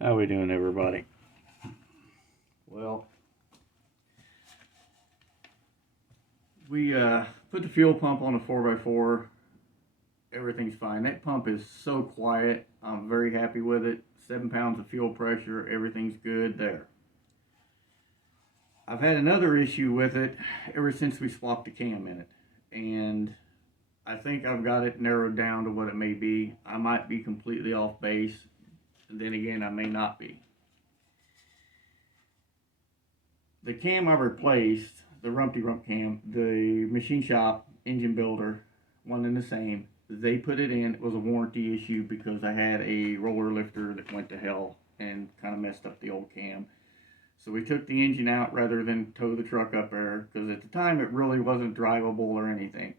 How we doing, everybody? Well, we put the fuel pump on a 4x4. Everything's fine. That pump is so quiet. I'm very happy with it. 7 pounds of fuel pressure. Everything's good there. I've had another issue with it ever since we swapped the cam in it. And I think I've got it narrowed down to what it may be. I might be completely off base. And then again, I may not be. The cam I replaced, the Rumpty Rump cam, the machine shop, engine builder, one and the same. They put it in. It was a warranty issue because I had a roller lifter that went to hell and kind of messed up the old cam. So we took the engine out rather than tow the truck up there because at the time it really wasn't drivable or anything.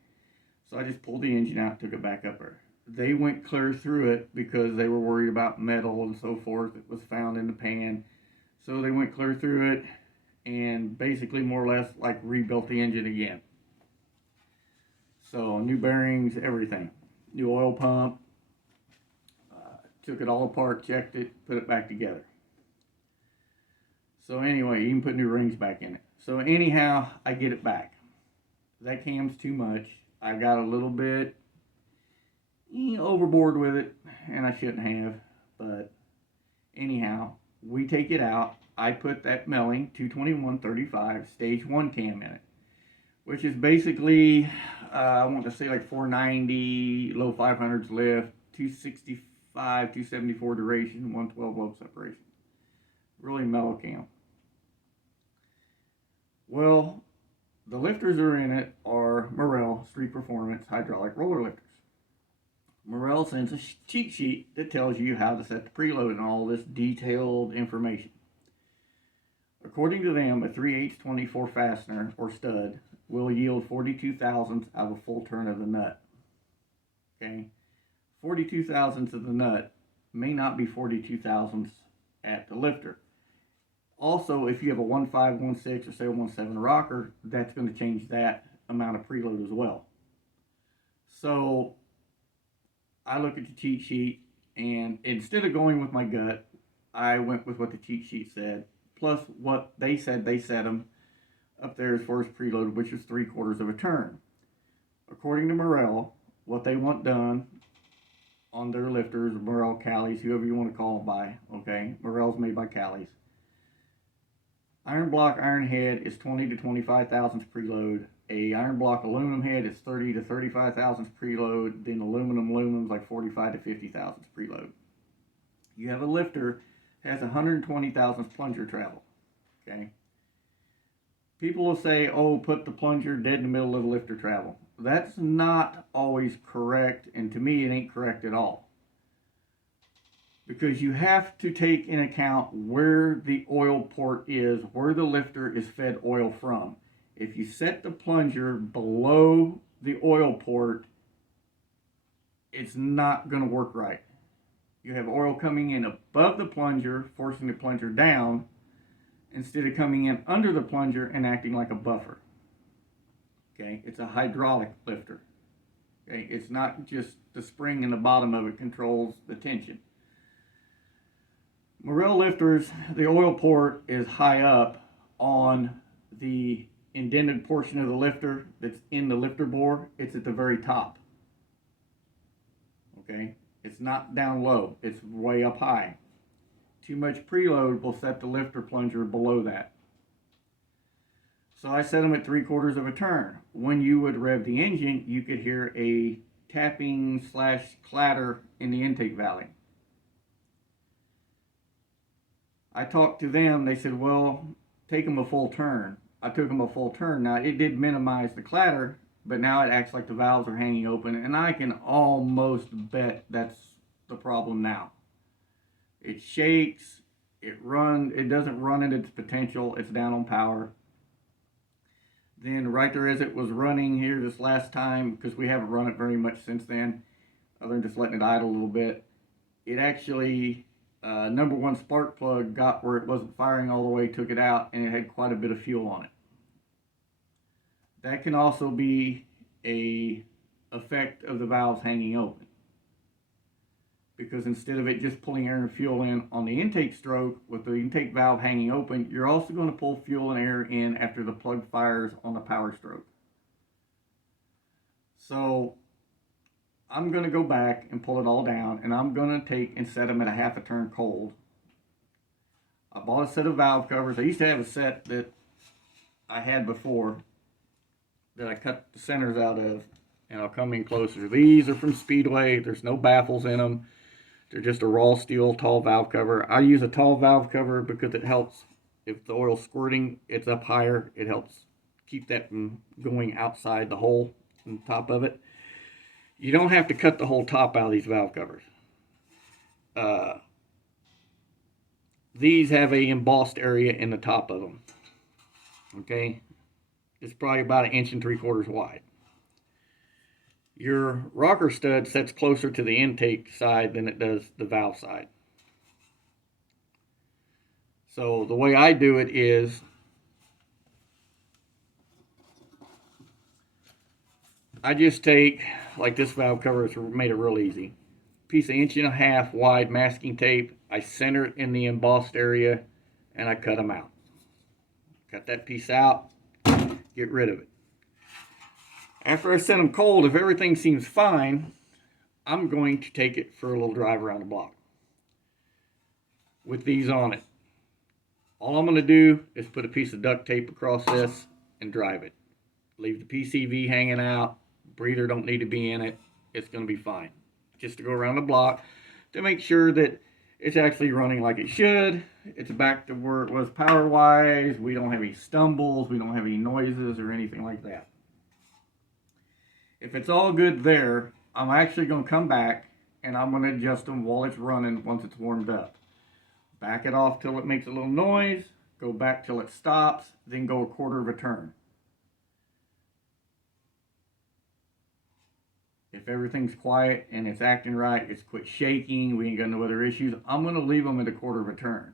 So I just pulled the engine out, took it back up there. They went clear through it because they were worried about metal and so forth that was found in the pan. So they went clear through it and basically more or less like rebuilt the engine again. So new bearings, everything, new oil pump, took it all apart, checked it, put it back together. So anyway, even put new rings back in it. So anyhow, I get it back. That cam's too much. I got a little bit overboard with it, and I shouldn't have. But anyhow, we take it out. I put that Melling 221/35 stage 1 cam in it, which is basically, I want to say like 490, low 500s lift, 265, 274 duration, 112 lobe separation. Really mellow cam. Well, the lifters that are in it are Morrell Street Performance hydraulic roller lifters. Morrell sends a cheat sheet that tells you how to set the preload and all this detailed information. According to them, a 3/8 24 fastener or stud will yield 42 thousandths out of a full turn of the nut. Okay, 42 thousandths of the nut may not be 42 thousandths at the lifter. Also, if you have a 1.5, 1.6, or say a 1.7 rocker, that's going to change that amount of preload as well. So I look at the cheat sheet, and instead of going with my gut, I went with what the cheat sheet said, plus what they said they set them up there as far as preload, which is 3/4 of a turn. According to Morrell, what they want done on their lifters, Morrell Callies, whoever you want to call them by, okay? Morrell's made by Callies. Iron block iron head is 20 to 25 thousandths preload. A iron block aluminum head is 30 to 35 thousandths preload. Then aluminum's like 45 to 50 thousandths preload. You have a lifter has 120 thousandths plunger travel. Okay. People will say, "Oh, put the plunger dead in the middle of the lifter travel." That's not always correct, and to me, it ain't correct at all. Because you have to take in account where the oil port is, where the lifter is fed oil from. If you set the plunger below the oil port, it's not going to work right. You have oil coming in above the plunger, forcing the plunger down, instead of coming in under the plunger and acting like a buffer. Okay, it's a hydraulic lifter. Okay, it's not just the spring in the bottom of it controls the tension. Morrell lifters, the oil port is high up on the indented portion of the lifter that's in the lifter bore. It's at the very top. Okay, it's not down low, it's way up high. Too much preload will set the lifter plunger below that. So I set them at 3/4 of a turn. When you would rev the engine, you could hear a tapping / clatter in the intake valley. I talked to them. They said, well, take them a full turn. I took them a full turn. Now, it did minimize the clatter, but now it acts like the valves are hanging open, and I can almost bet that's the problem now. It shakes, it doesn't run at its potential, it's down on power. Then right there as it was running here this last time, because we haven't run it very much since then, other than just letting it idle a little bit, it actually number one spark plug got where it wasn't firing all the way, took it out, and it had quite a bit of fuel on it. That can also be a effect of the valves hanging open. because instead of it just pulling air and fuel in on the intake stroke with the intake valve hanging open, you're also going to pull fuel and air in after the plug fires on the power stroke. So I'm going to go back and pull it all down, and I'm going to take and set them at a half a turn cold. I bought a set of valve covers. I used to have a set that I had before that I cut the centers out of, and I'll come in closer. These are from Speedway. There's no baffles in them. They're just a raw steel tall valve cover. I use a tall valve cover because it helps, if the oil's squirting, it's up higher. It helps keep that from going outside the hole on top of it. You don't have to cut the whole top out of these valve covers. These have a embossed area in the top of them. Okay, it's probably about 1 3/4 inches wide. Your rocker stud sets closer to the intake side than it does the valve side. So the way I do it is I just take, like this valve cover, it's made it real easy. Piece of 1.5 inch wide masking tape. I center it in the embossed area and I cut them out. Cut that piece out, get rid of it. After I set them cold, if everything seems fine, I'm going to take it for a little drive around the block with these on it. All I'm going to do is put a piece of duct tape across this and drive it. Leave the PCV hanging out. Breather don't need to be in it. It's going to be fine. Just to go around the block to make sure that it's actually running like it should. It's back to where it was power-wise. We don't have any stumbles. We don't have any noises or anything like that. If it's all good there, I'm actually going to come back and I'm going to adjust them while it's running once it's warmed up. Back it off till it makes a little noise, go back till it stops, then go 1/4 of a turn. If everything's quiet and it's acting right, it's quit shaking, we ain't got no other issues, I'm going to leave them at 1/4 of a turn.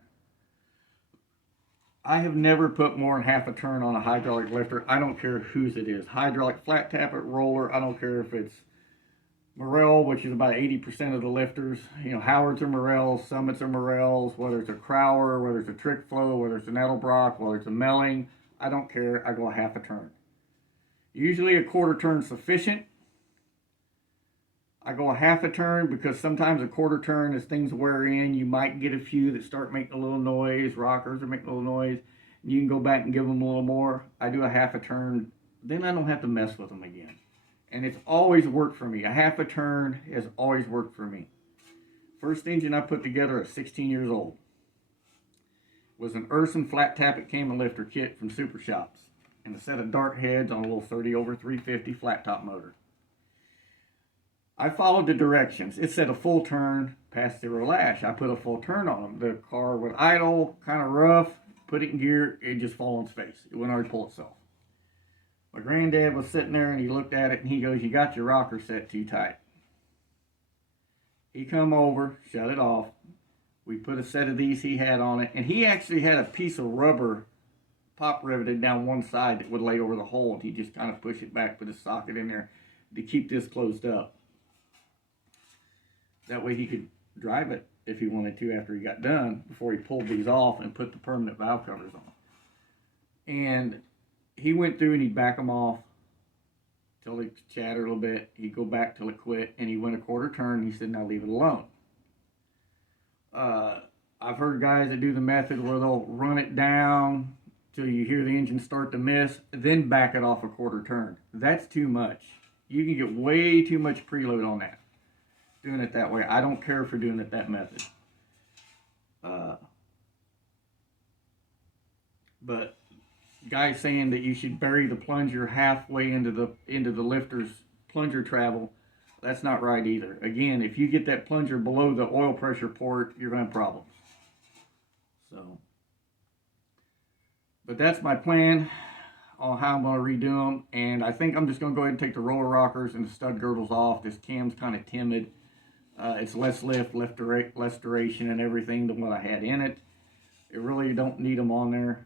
I have never put more than half a turn on a hydraulic lifter. I don't care whose it is. Hydraulic flat tappet roller. I don't care if it's Morrell, which is about 80% of the lifters. You know, Howards are Morrells, Summits are Morrells, whether it's a Crower, whether it's a Trick Flow, whether it's an Edelbrock, whether it's a Melling. I don't care. I go a half a turn. Usually 1/4 turn is sufficient. I go a half a turn because sometimes 1/4 turn, as things wear in, you might get a few that start making a little noise. Rockers are making a little noise. You can go back and give them a little more. I do a half a turn. Then I don't have to mess with them again. And it's always worked for me. A half a turn has always worked for me. First engine I put together at 16 years old was an Urson flat tappet cam lifter kit from Super Shops and a set of dart heads on a little 30 over 350 flat top motor. I followed the directions. It said a full turn past 0 lash. I put a full turn on them. The car would idle, kind of rough, put it in gear, it just fall on its face. It wouldn't already pull itself. My granddad was sitting there and he looked at it and he goes, "You got your rocker set too tight." He come over, shut it off. We put a set of these he had on it, and he actually had a piece of rubber pop riveted down one side that would lay over the hole, and he just kind of push it back, put a socket in there to keep this closed up. That way he could drive it if he wanted to after he got done, before he pulled these off and put the permanent valve covers on. And he went through and he'd back them off till it chattered a little bit. He'd go back till it quit, and he went 1/4 turn, and he said, "Now leave it alone." I've heard guys that do the method where they'll run it down till you hear the engine start to miss, then back it off 1/4 turn. That's too much. You can get way too much preload on that, doing it that way. I don't care for doing it that method. But guys saying that you should bury the plunger halfway into the lifter's plunger travel, that's not right either. Again, if you get that plunger below the oil pressure port, you're going to have problems. So, but that's my plan on how I'm going to redo them. And I think I'm just going to go ahead and take the roller rockers and the stud girdles off. This cam's kind of timid. It's less lift, less duration and everything than what I had in it. It really don't need them on there.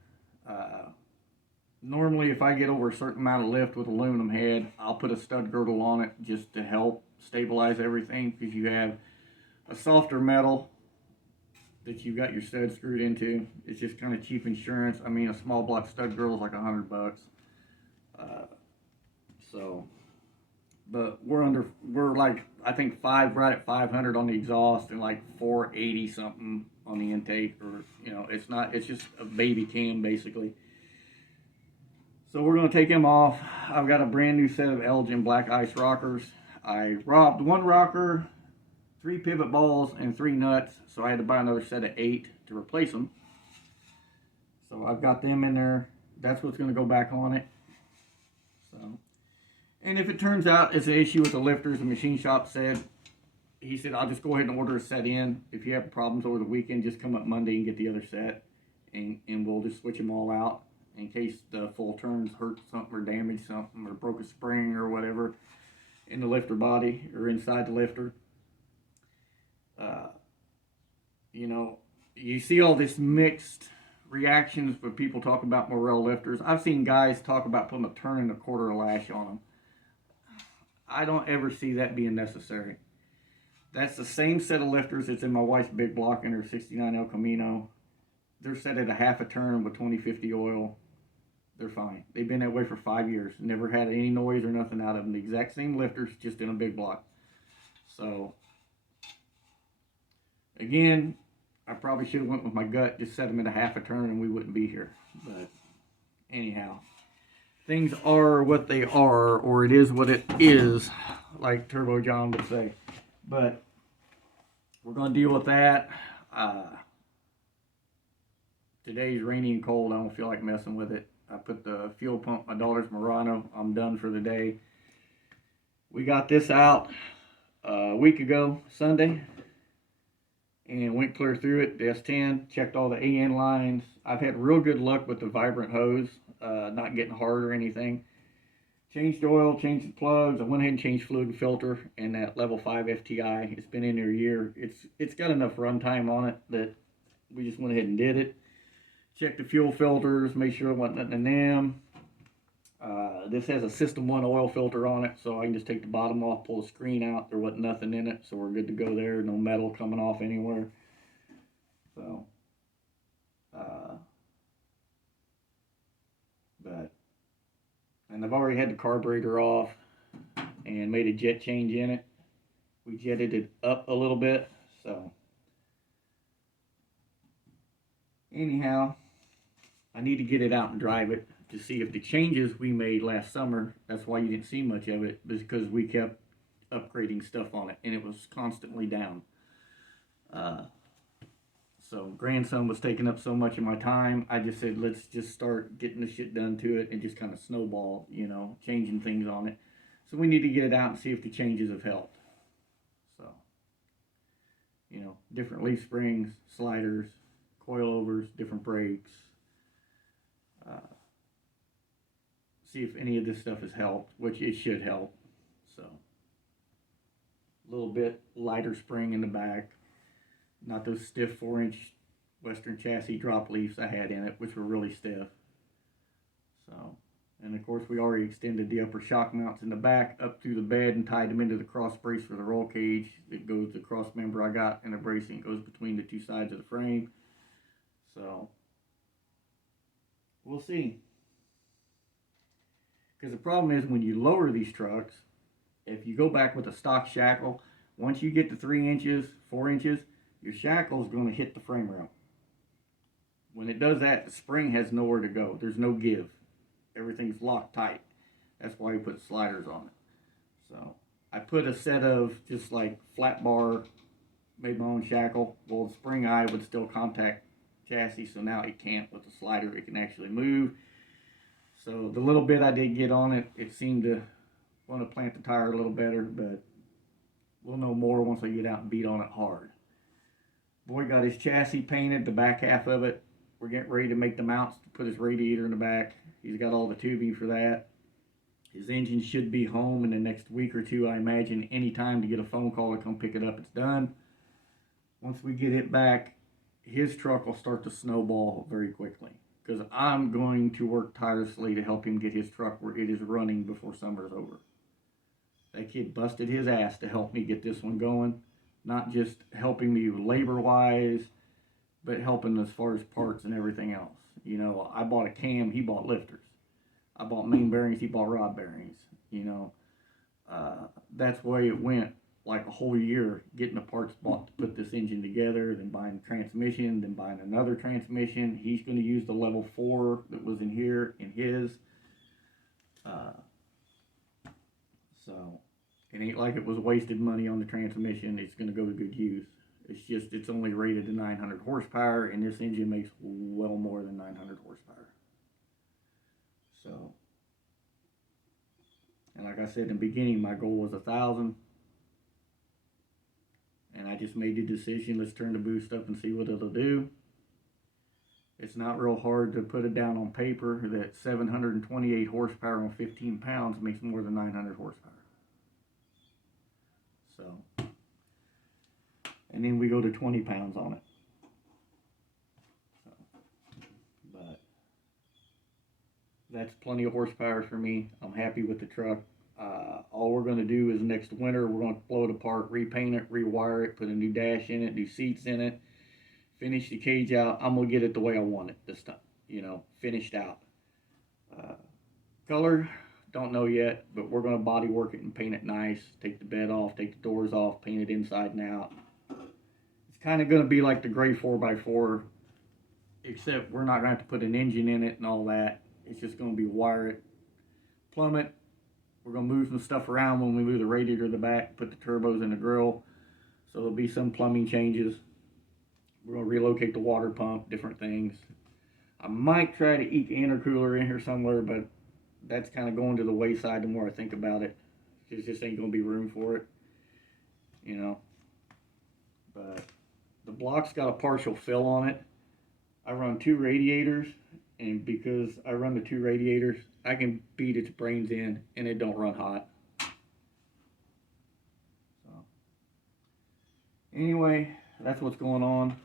Normally, if I get over a certain amount of lift with aluminum head, I'll put a stud girdle on it just to help stabilize everything, because you have a softer metal that you've got your stud screwed into. It's just kind of cheap insurance. I mean, a small block stud girl is like $100. Uh, so, but we're like, I think right at 500 on the exhaust and like 480 something on the intake, or, it's just a baby cam basically. So we're going to take him off. I've got a brand new set of Elgin Black Ice rockers. I robbed one rocker, 3 pivot balls, and 3 nuts, so I had to buy another set of 8 to replace them. So I've got them in there. That's what's going to go back on it. So, and if it turns out it's an issue with the lifters, the machine shop said, he said, I'll just go ahead and order a set in. If you have problems over the weekend, just come up Monday and get the other set, and we'll just switch them all out in case the full turns hurt something or damage something or broke a spring or whatever in the lifter body or inside the lifter. You see all this mixed reactions when people talk about Morel lifters. I've seen guys talk about putting a turn and a quarter lash on them. I don't ever see that being necessary. That's the same set of lifters that's in my wife's big block in her 69 El Camino. They're set at a half a turn with 2050 oil. They're fine. They've been that way for 5 years. Never had any noise or nothing out of them. The exact same lifters, just in a big block. So, again, I probably should have went with my gut, just set them at a half a turn and we wouldn't be here. But anyhow, things are what they are, or it is what it is, like Turbo John would say. But we're going to deal with that. Today's rainy and cold. I don't feel like messing with it. I put the fuel pump, my daughter's Murano. I'm done for the day. We got this out a week ago, Sunday, and went clear through it. The S10, checked all the AN lines. I've had real good luck with the Vibrant hose, not getting hard or anything. Changed oil, changed the plugs. I went ahead and changed fluid and filter, and that level 5 FTI. It's been in there a year. It's got enough runtime on it that we just went ahead and did it. Checked the fuel filters, made sure there wasn't nothing in them. This has a System 1 oil filter on it, so I can just take the bottom off, pull the screen out. There wasn't nothing in it, so we're good to go there. No metal coming off anywhere. So, and I've already had the carburetor off and made a jet change in it. We jetted it up a little bit, so anyhow, I need to get it out and drive it to see if the changes we made last summer, that's why you didn't see much of it, because we kept upgrading stuff on it and it was constantly down. So grandson was taking up so much of my time. I just said, let's just start getting the shit done to it and just kind of snowball, changing things on it. So we need to get it out and see if the changes have helped. So, different leaf springs, sliders, coilovers, different brakes. See if any of this stuff has helped, which it should help. So, a little bit lighter spring in the back. Not those stiff 4-inch Western chassis drop leaves I had in it, which were really stiff. So, and of course we already extended the upper shock mounts in the back up through the bed and tied them into the cross brace for the roll cage. It goes, the cross member I got and the bracing goes between the two sides of the frame. So, we'll see. Because the problem is when you lower these trucks, if you go back with a stock shackle, once you get to 3 inches, 4 inches, your shackle is going to hit the frame rail. When it does that, the spring has nowhere to go. There's no give. Everything's locked tight. That's why we put sliders on it. So I put a set of just like flat bar, made my own shackle. Well, the spring eye would still contact chassis, so now it can't. With the slider, it can actually move. So the little bit I did get on it, it seemed to want to plant the tire a little better, but we'll know more once I get out and beat on it hard. Boy got his chassis painted, the back half of it. We're getting ready to make the mounts to put his radiator in the back. He's got all the tubing for that. His engine should be home in the next week or two, I imagine. Any time to get a phone call to come pick it up, it's done. Once we get it back, his truck will start to snowball very quickly, because I'm going to work tirelessly to help him get his truck where it is running before summer's over. That kid busted his ass to help me get this one going. not just helping me labor wise, but helping as far as parts and everything else. You know, I bought a cam, he bought lifters. I bought main bearings, he bought rod bearings. You know, that's the way it went. Like a whole year getting the parts bought to put this engine together, then buying transmission, then buying another transmission. He's going to use the level 4 that was in here in his. So it ain't like it was wasted money on the transmission. It's going to go to good use. It's just it's only rated to 900 horsepower, and this engine makes well more than 900 horsepower. So, and like I said in the beginning, my goal was 1,000. And I just made the decision, let's turn the boost up and see what it'll do. It's not real hard to put it down on paper that 728 horsepower on 15 pounds makes more than 900 horsepower. So, and then we go to 20 pounds on it. So, but that's plenty of horsepower for me. I'm happy with the truck. All we're going to do is next winter, we're going to blow it apart, repaint it, rewire it, put a new dash in it, new seats in it, finish the cage out. I'm going to get it the way I want it this time, you know, finished out. Color, don't know yet, but we're going to body work it and paint it nice, take the bed off, take the doors off, paint it inside and out. It's kind of going to be like the gray 4x4, except we're not going to have to put an engine in it and all that. It's just going to be wire it, plumb it. We're going to move some stuff around when we move the radiator to the back, put the turbos in the grill. So there'll be some plumbing changes. We're going to relocate the water pump, different things. I might try to eke the intercooler in here somewhere, but that's kind of going to the wayside the more I think about it. There just ain't going to be room for it, you know. But the block's got a partial fill on it. I run 2 radiators, and because I run the 2 radiators, I can beat its brains in and it don't run hot. So anyway, that's what's going on.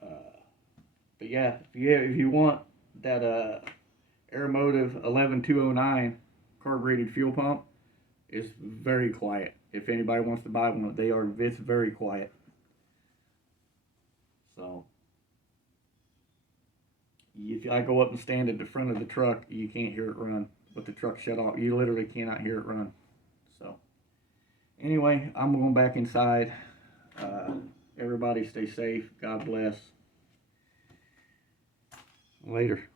But yeah, if you want that Aeromotive 11209 carbureted fuel pump, it's very quiet. If anybody wants to buy one, it's very quiet. So if I go up and stand at the front of the truck, you can't hear it run. With the truck shut off, you literally cannot hear it run. So anyway, I'm going back inside. Everybody stay safe. God bless. Later.